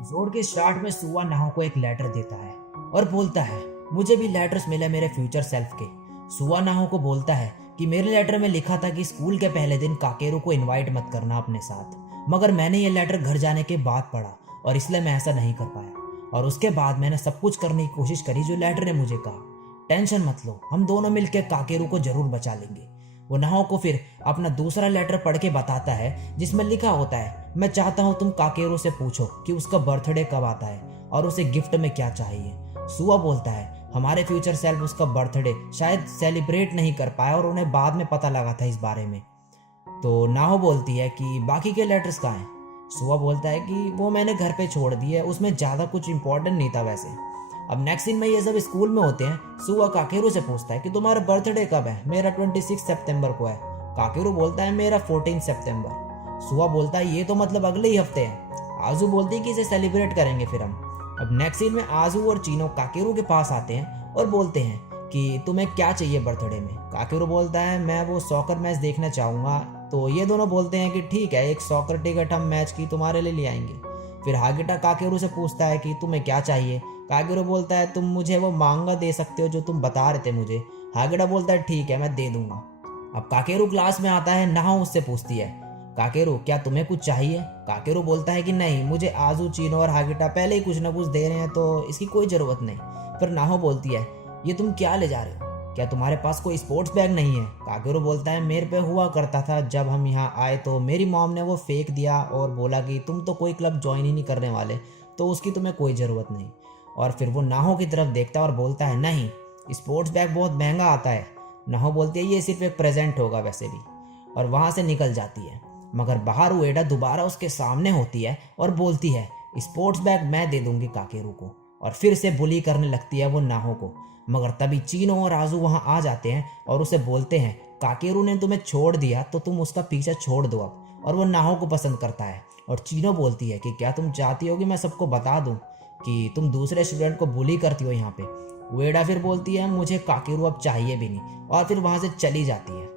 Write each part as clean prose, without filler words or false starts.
Episode के start में सुआ नाहो को एक लेटर देता है और बोलता है मुझे भी लेटर्स मिले मेरे फ्यूचर सेल्फ के। सुआ नाहो को बोलता है कि मेरे लेटर में लिखा था कि स्कूल के पहले दिन काकेरू को इनवाइट मत करना अपने साथ, मगर मैंने ये लेटर घर जाने के बाद पढ़ा और इसलिए मैं ऐसा नहीं कर पाया। और उसके बाद मैंने सब कुछ करने की कोशिश करी जो लेटर ने मुझे कहा। टेंशन मत लो, हम दोनों मिलकर काकेरू को जरूर बचा लेंगे। वो नाहो को फिर अपना दूसरा लेटर पढ़ के बताता है जिसमें लिखा होता है मैं चाहता हूँ तुम काकेरू से पूछो कि उसका बर्थडे कब आता है और उसे गिफ्ट में क्या चाहिए। सुआ बोलता है हमारे फ्यूचर सेल्फ उसका बर्थडे शायद सेलिब्रेट नहीं कर पाया और उन्हें बाद में पता लगा था इस बारे में। तो नाहो बोलती है कि बाकी के लेटर्स कहाँ हैं। सुआ बोलता है कि वो मैंने घर पे छोड़ दिए है, उसमें ज़्यादा कुछ इंपॉर्टेंट नहीं था वैसे। अब नेक्स्ट सीन में ये सब स्कूल में होते हैं। सुआ काकेरू से पूछता है कि तुम्हारा बर्थडे कब है। मेरा 26 सितंबर को है। काकेरू बोलता है मेरा 14 सितंबर। सुआ बोलता है ये तो मतलब अगले ही हफ्ते है। आजू बोलती है कि इसे सेलिब्रेट करेंगे फिर हम। अब नेक्स्ट सीन में आजू और चीनो काकेरू के पास आते हैं और बोलते हैं कि तुम्हें क्या चाहिए बर्थडे में। काकेरू बोलता है मैं वो सॉकर मैच देखना चाहूँगा। तो ये दोनों बोलते हैं कि ठीक है, एक सॉकर टिकट हम मैच की तुम्हारे लिए ले आएंगे। फिर हागिटा काकेरू से पूछता है कि तुम्हें क्या चाहिए। काकेरू बोलता है तुम मुझे वो मांगा दे सकते हो जो तुम बता रहे थे मुझे। हागिटा बोलता है ठीक है मैं दे दूंगा। अब काकेरू क्लास में आता है। नाहो उससे पूछती है काकेरू क्या तुम्हें कुछ चाहिए। काकेरू बोलता है कि नहीं, मुझे आजू चीनो और हागिटा पहले ही कुछ ना कुछ दे रहे हैं तो इसकी कोई ज़रूरत नहीं। फिर नाहो बोलती है ये तुम क्या ले जा रहे हो, क्या तुम्हारे पास कोई स्पोर्ट्स बैग नहीं है। काकेरू बोलता है मेरे पे हुआ करता था, जब हम यहाँ आए तो मेरी मॉम ने वो फेंक दिया और बोला कि तुम तो कोई क्लब ज्वाइन ही नहीं करने वाले तो उसकी तुम्हें कोई ज़रूरत नहीं। और फिर वो नाहो की तरफ देखता है और बोलता है नहीं, स्पोर्ट्स बैग बहुत महंगा आता है। नाहो बोलती है ये सिर्फ एक प्रेजेंट होगा वैसे भी, और वहाँ से निकल जाती है। मगर बाहर उएडा दोबारा उसके सामने होती है और बोलती है स्पोर्ट्स बैग मैं दे दूंगी काकेरू को, और फिर से बुली करने लगती है वो नाहो को। मगर तभी चीनो और आजू वहाँ आ जाते हैं और उसे बोलते हैं काकेरू ने तुम्हें छोड़ दिया तो तुम उसका पीछा छोड़ दो अब। और वो नाहो को पसंद करता है। और चीनो बोलती है कि क्या तुम चाहती हो कि मैं सबको बता दूं कि तुम दूसरे स्टूडेंट को बुली करती हो यहाँ पे। उएडा फिर बोलती है मुझे काकेरू अब चाहिए भी नहीं, और फिर वहाँ से चली जाती है।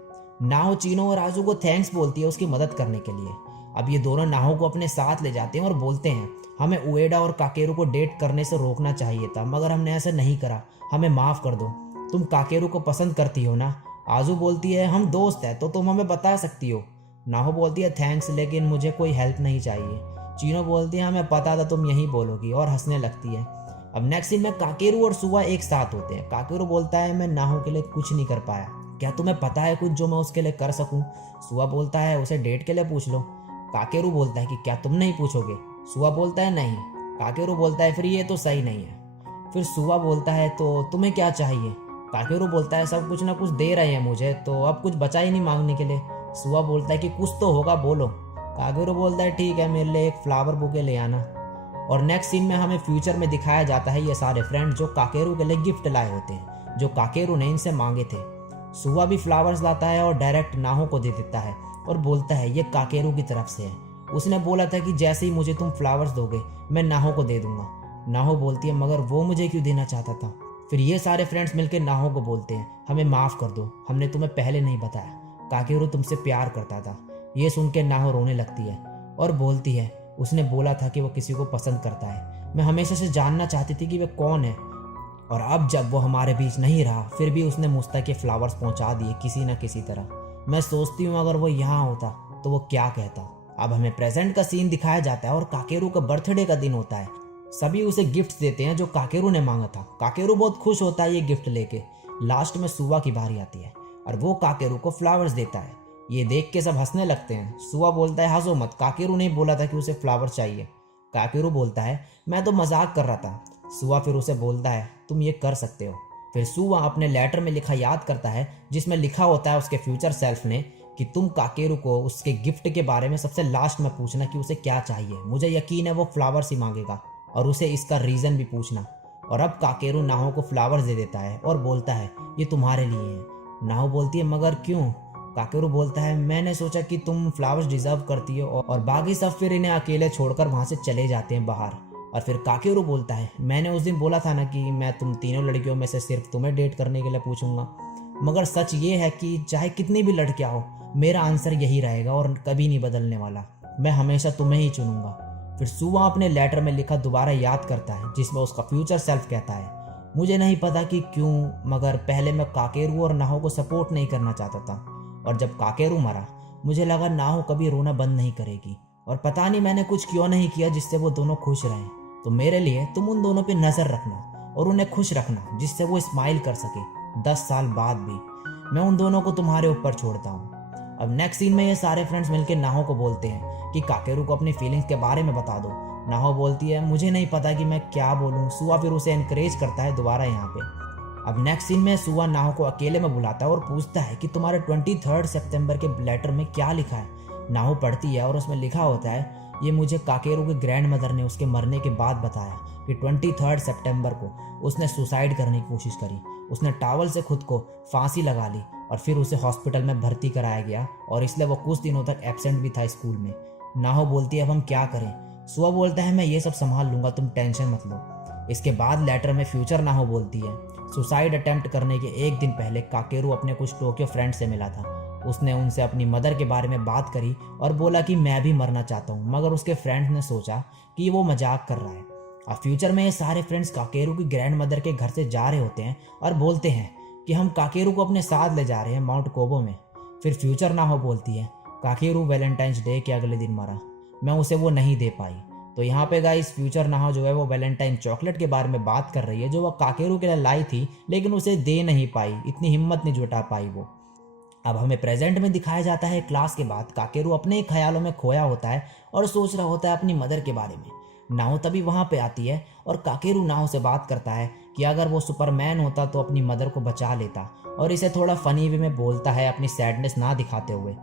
नाहो चीनो और आजू को थैंक्स बोलती है उसकी मदद करने के लिए। अब ये दोनों नाहो को अपने साथ ले जाते हैं और बोलते हैं हमें उएडा और काकेरू को डेट करने से रोकना चाहिए था, मगर हमने ऐसा नहीं करा, हमें माफ़ कर दो। तुम काकेरू को पसंद करती हो ना। आजू बोलती है हम दोस्त हैं तो तुम हमें बता सकती हो। नाहो बोलती है थैंक्स, लेकिन मुझे कोई हेल्प नहीं चाहिए। चीनो बोलती है हमें पता था तुम यही बोलोगी, और हंसने लगती है। अब नेक्स्ट सीन में काकेरू और सुआ एक साथ होते हैं। काकेरू बोलता है मैं नाहो के लिए कुछ नहीं कर पाया, क्या तुम्हें पता है कुछ जो मैं उसके लिए कर सकूं। सुआ बोलता है उसे डेट के लिए पूछ लो। काकेरू बोलता है कि क्या तुम नहीं पूछोगे। सुआ बोलता है नहीं। काकेरू बोलता है फिर ये तो सही नहीं है। फिर सुआ बोलता है तो तुम्हें क्या चाहिए। काकेरू बोलता है सब कुछ ना कुछ दे रहे हैं मुझे, तो अब कुछ बचा ही नहीं मांगने के लिए। सुआ बोलता है कि कुछ तो होगा बोलो। काकेरू बोलता है ठीक है मेरे लिए एक फ्लावर बुके ले आना। और नेक्स्ट सीन में हमें फ्यूचर में दिखाया जाता है ये सारे फ्रेंड जो काकेरू के लिए गिफ्ट लाए होते हैं जो काकेरू ने इनसे मांगे थे। सुआ भी फ्लावर्स लाता है और डायरेक्ट नाहो को दे देता है और बोलता है ये काकेरू की तरफ से है, उसने बोला था कि जैसे ही मुझे तुम फ्लावर्स दोगे मैं नाहो को दे दूंगा। नाहो बोलती है मगर वो मुझे क्यों देना चाहता था। फिर ये सारे फ्रेंड्स मिलकर नाहो को बोलते हैं हमें माफ़ कर दो, हमने तुम्हें पहले नहीं बताया, काकेरू तुमसे प्यार करता था। ये सुन के नाहो रोने लगती है और बोलती है उसने बोला था कि वो किसी को पसंद करता है, मैं हमेशा से जानना चाहती थी कि वह कौन है, और अब जब वो हमारे बीच नहीं रहा फिर भी उसने मुझ तक के फ्लावर्स पहुंचा दिए किसी न किसी तरह। मैं सोचती हूँ अगर वो यहाँ होता तो वो क्या कहता। अब हमें प्रेजेंट का सीन दिखाया जाता है और काकेरू का बर्थडे का दिन होता है। सभी उसे गिफ्ट देते हैं जो काकेरू ने मांगा था। काकेरू बहुत खुश होता है ये गिफ्ट लेके। लास्ट में सुआ की बारी आती है और वो काकेरू को फ्लावर्स देता है। ये देख के सब हंसने लगते हैं। सुआ बोलता है हंसो मत, काकेरू ने बोला था कि उसे फ्लावर्स चाहिए। काकेरू बोलता है मैं तो मजाक कर रहा था। सुआ फिर उसे बोलता है तुम ये कर सकते हो। फिर सुआ अपने लेटर में लिखा याद करता है जिसमें लिखा होता है उसके फ्यूचर सेल्फ ने कि तुम काकेरू को उसके गिफ्ट के बारे में सबसे लास्ट में पूछना कि उसे क्या चाहिए, मुझे यकीन है वो फ्लावर्स ही मांगेगा, और उसे इसका रीज़न भी पूछना। और अब काकेरू नाहो को फ्लावर्स दे देता है और बोलता है ये तुम्हारे लिए है। नाहो बोलती है मगर क्यों। काकेरू बोलता है मैंने सोचा कि तुम फ्लावर्स डिजर्व करती हो, और बाकी सब फिर इन्हें अकेले छोड़कर वहाँ से चले जाते हैं बाहर। और फिर काकेरू बोलता है मैंने उस दिन बोला था ना कि मैं तुम तीनों लड़कियों में से सिर्फ तुम्हें डेट करने के लिए पूछूंगा, मगर सच ये है कि चाहे कितनी भी लड़कियां हो मेरा आंसर यही रहेगा और कभी नहीं बदलने वाला, मैं हमेशा तुम्हें ही चुनूंगा। फिर सुवा अपने लेटर में लिखा दोबारा याद करता है, जिसमें उसका फ्यूचर सेल्फ कहता है, मुझे नहीं पता कि क्यों, मगर पहले मैं काकेरू और नाहो को सपोर्ट नहीं करना चाहता था, और जब काकेरू मरा मुझे लगा नाहो कभी रोना बंद नहीं करेगी, और पता नहीं मैंने कुछ क्यों नहीं किया जिससे वो दोनों खुश रहें। तो मेरे लिए तुम उन दोनों पे नज़र रखना और उन्हें खुश रखना, जिससे वो स्माइल कर सके 10 साल बाद भी। मैं उन दोनों को तुम्हारे ऊपर छोड़ता हूँ। अब नेक्स्ट सीन में ये सारे फ्रेंड्स मिलकर नाहो को बोलते हैं कि काकेरू को अपनी फीलिंग्स के बारे में बता दो। नाहो बोलती है, मुझे नहीं पता कि मैं क्या बोलूँ। सुवा फिर उसे एनकरेज करता है दोबारा यहाँ पे। अब नेक्स्ट सीन में सुवा नाहो को अकेले में बुलाता है और पूछता है कि तुम्हारे 23 सितंबर के लेटर में क्या लिखा है। नाहो पढ़ती है और उसमें लिखा होता है, ये मुझे काकेरू के ग्रैंड मदर ने उसके मरने के बाद बताया कि 23 सितंबर को उसने सुसाइड करने की कोशिश करी। उसने टॉवल से खुद को फांसी लगा ली और फिर उसे हॉस्पिटल में भर्ती कराया गया, और इसलिए वो कुछ दिनों तक एब्सेंट भी था स्कूल में। नाहो बोलती है, अब हम क्या करें। सुवा बोलता है, मैं ये सब संभाल लूंगा, तुम टेंशन मत लो। इसके बाद लेटर में फ्यूचर नाहो बोलती है, सुसाइड अटेम्प्ट करने के एक दिन पहले काकेरू अपने कुछ टोक्यो फ्रेंड से मिला था। उसने उनसे अपनी मदर के बारे में बात करी और बोला कि मैं भी मरना चाहता हूँ, मगर उसके फ्रेंड्स ने सोचा कि वो मजाक कर रहा है। अब फ्यूचर में ये सारे फ्रेंड्स काकेरू की ग्रैंड मदर के घर से जा रहे होते हैं और बोलते हैं कि हम काकेरू को अपने साथ ले जा रहे हैं माउंट कोबो में। फिर फ्यूचर नाहो बोलती है, काकेरू वैलेंटाइंस डे के अगले दिन मरा, मैं उसे वो नहीं दे पाई। तो यहाँ पे गाइस फ्यूचर नाहो जो है वो वैलेंटाइन चॉकलेट के बारे में बात कर रही है, जो वो काकेरू के लिए लाई थी लेकिन उसे दे नहीं पाई, इतनी हिम्मत नहीं जुटा पाई वो। अब हमें प्रेजेंट में दिखाया जाता है क्लास के बाद काकेरू अपने ही ख्यालों में खोया होता है और सोच रहा होता है अपनी मदर के बारे में। नाहो तभी वहाँ पे आती है और काकेरू नाहो से बात करता है कि अगर वो सुपरमैन होता तो अपनी मदर को बचा लेता, और इसे थोड़ा फनी वे में बोलता है अपनी सैडनेस ना दिखाते हुए।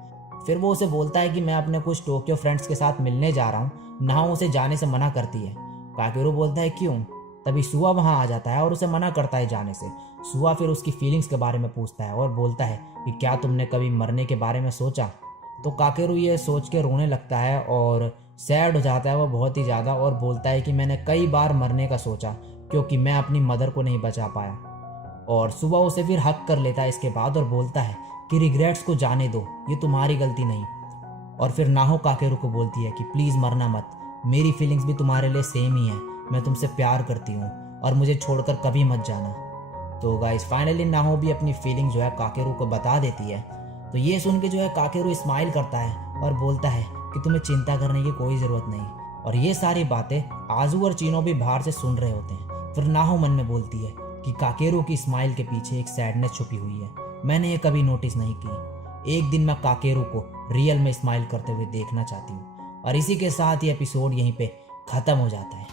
फिर वो उसे बोलता है कि मैं अपने कुछ टोक्यो फ्रेंड्स के साथ मिलने जा रहा हूँ। नाहो उसे जाने से मना करती है। काकेरू बोलता है, क्यों। तभी सुवा वहाँ आ जाता है और उसे मना करता है जाने से। सुवा फिर उसकी फीलिंग्स के बारे में पूछता है और बोलता है कि क्या तुमने कभी मरने के बारे में सोचा। तो काकेरू ये सोच के रोने लगता है और सैड हो जाता है वो बहुत ही ज़्यादा, और बोलता है कि मैंने कई बार मरने का सोचा क्योंकि मैं अपनी मदर को नहीं बचा पाया। और सुबह उसे फिर हक कर लेता है इसके बाद और बोलता है कि रिग्रेट्स को जाने दो, ये तुम्हारी गलती नहीं। और फिर नाहो काकेरू को बोलती है कि प्लीज़ मरना मत, मेरी फीलिंग्स भी तुम्हारे लिए सेम ही है, मैं तुमसे प्यार करती हूँ और मुझे छोड़कर कभी मत जाना। तो गाइस फाइनली नाहो भी अपनी फीलिंग जो है काकेरू को बता देती है। तो ये सुन के जो है काकेरू स्माइल करता है और बोलता है कि तुम्हें चिंता करने की कोई ज़रूरत नहीं। और ये सारी बातें आजू और चीनो भी बाहर से सुन रहे होते हैं। फिर नाहो मन में बोलती है कि काकेरू की स्माइल के पीछे एक सैडनेस छुपी हुई है, मैंने ये कभी नोटिस नहीं की। एक दिन मैं काकेरू को रियल में स्माइल करते हुए देखना चाहती हूँ। और इसी के साथ ये एपिसोड यहीं पे ख़त्म हो जाता है।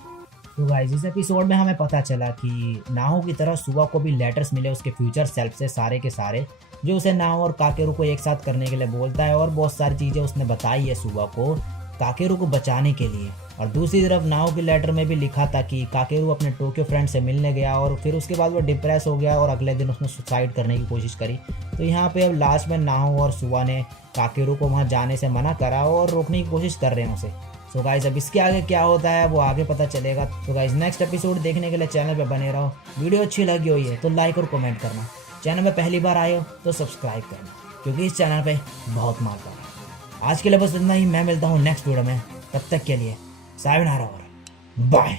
तो गाइस इस एपिसोड में हमें पता चला कि नाहो की तरह सुवा को भी लेटर्स मिले उसके फ्यूचर सेल्फ से, सारे के सारे, जो उसे नाहो और काकेरू को एक साथ करने के लिए बोलता है। और बहुत सारी चीज़ें उसने बताई है सुवा को काकेरू को बचाने के लिए। और दूसरी तरफ नाहो के लेटर में भी लिखा था कि काकेरू अपने टोक्यो फ्रेंड से मिलने गया और फिर उसके बाद वो डिप्रेस हो गया और अगले दिन उसने सुसाइड करने की कोशिश करी। तो यहाँ पे अब लास्ट में नाहो और सुवा ने काकेरू को वहाँ जाने से मना करा और रोकने की कोशिश कर रहे हैं उसे। सो गाइस अब इसके आगे क्या होता है वो आगे पता चलेगा। तो गाइस नेक्स्ट एपिसोड देखने के लिए चैनल पे बने रहो। वीडियो अच्छी लगी हुई है तो लाइक और कमेंट करना। चैनल में पहली बार आए हो तो सब्सक्राइब करना, क्योंकि इस चैनल पे बहुत मारता है। आज के लिए बस इतना ही, मैं मिलता हूँ नेक्स्ट वीडियो में। तब तक के लिए सायोनारा और बाय।